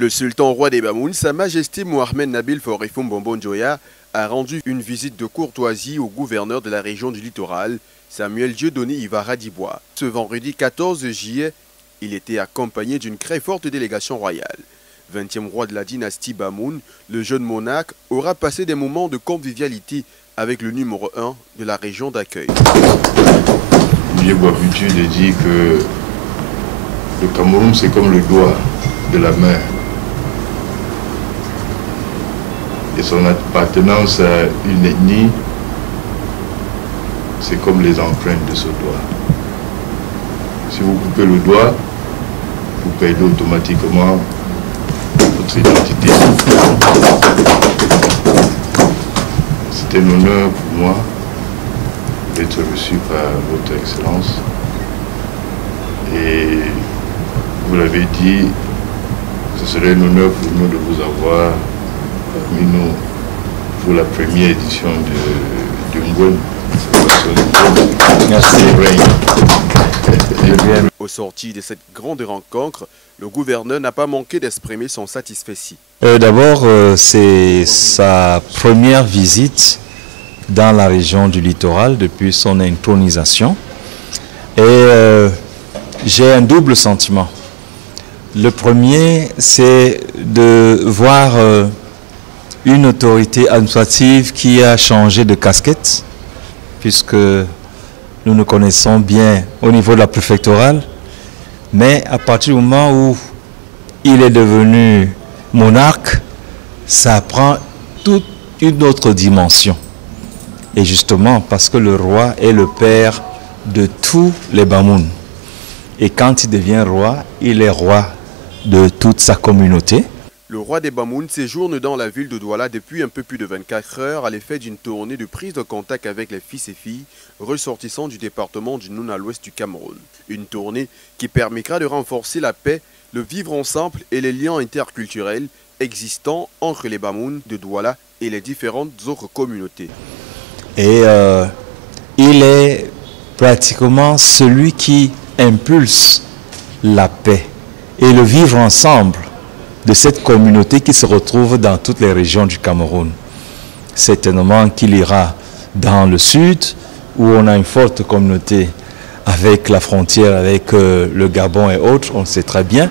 Le sultan roi des Bamoun, Sa Majesté Mohamed Nabil Forifoum Bombon-Joya, a rendu une visite de courtoisie au gouverneur de la région du littoral, Samuel Dieudonné Ivara Dibois. Ce vendredi 14 juillet, il était accompagné d'une très forte délégation royale. 20e roi de la dynastie Bamoun, le jeune monarque aura passé des moments de convivialité avec le numéro 1 de la région d'accueil. J'ai l'habitude de dire que le Cameroun, c'est comme le doigt de la main. Et son appartenance à une ethnie, c'est comme les empreintes de ce doigt. Si vous coupez le doigt, vous perdez automatiquement votre identité. C'est un honneur pour moi d'être reçu par votre Excellence. Et vous l'avez dit, ce serait un honneur pour nous de vous avoir parmi nous pour la première édition de Ngwen. Merci. Au sorti de cette grande rencontre, le gouverneur n'a pas manqué d'exprimer son satisfait. D'abord, c'est sa première visite dans la région du littoral depuis son intronisation. Et j'ai un double sentiment. Le premier, c'est de voir une autorité administrative qui a changé de casquette, puisque nous nous connaissons bien au niveau de la préfectorale, mais à partir du moment où il est devenu monarque, ça prend toute une autre dimension. Et justement parce que le roi est le père de tous les Bamoun. Et quand il devient roi, il est roi de toute sa communauté. Le roi des Bamoun séjourne dans la ville de Douala depuis un peu plus de 24 heures à l'effet d'une tournée de prise de contact avec les fils et filles ressortissants du département du Noun à l'ouest du Cameroun. Une tournée qui permettra de renforcer la paix, le vivre ensemble et les liens interculturels existants entre les Bamoun de Douala et les différentes autres communautés. Et il est pratiquement celui qui impulse la paix et le vivre ensemble de cette communauté qui se retrouve dans toutes les régions du Cameroun. Certainement qu'il ira dans le sud, où on a une forte communauté avec la frontière, avec le Gabon et autres, on le sait très bien,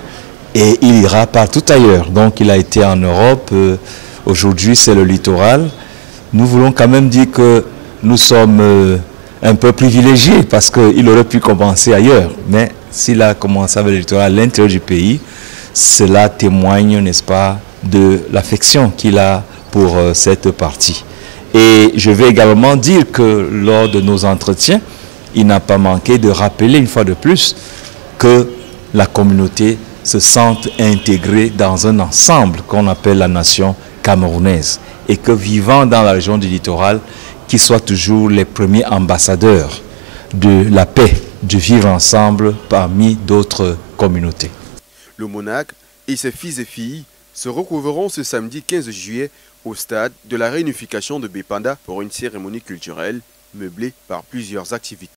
et il ira partout ailleurs. Donc il a été en Europe, aujourd'hui c'est le littoral. Nous voulons quand même dire que nous sommes un peu privilégiés, parce qu'il aurait pu commencer ailleurs, mais s'il a commencé avec le littoral à l'intérieur du pays, cela témoigne, n'est-ce pas, de l'affection qu'il a pour cette partie. Et je vais également dire que lors de nos entretiens, il n'a pas manqué de rappeler une fois de plus que la communauté se sente intégrée dans un ensemble qu'on appelle la nation camerounaise. Et que vivant dans la région du littoral, qu'ils soient toujours les premiers ambassadeurs de la paix, du vivre ensemble parmi d'autres communautés. Le monarque et ses fils et filles se retrouveront ce samedi 15 juillet au stade de la réunification de Bépanda pour une cérémonie culturelle meublée par plusieurs activités.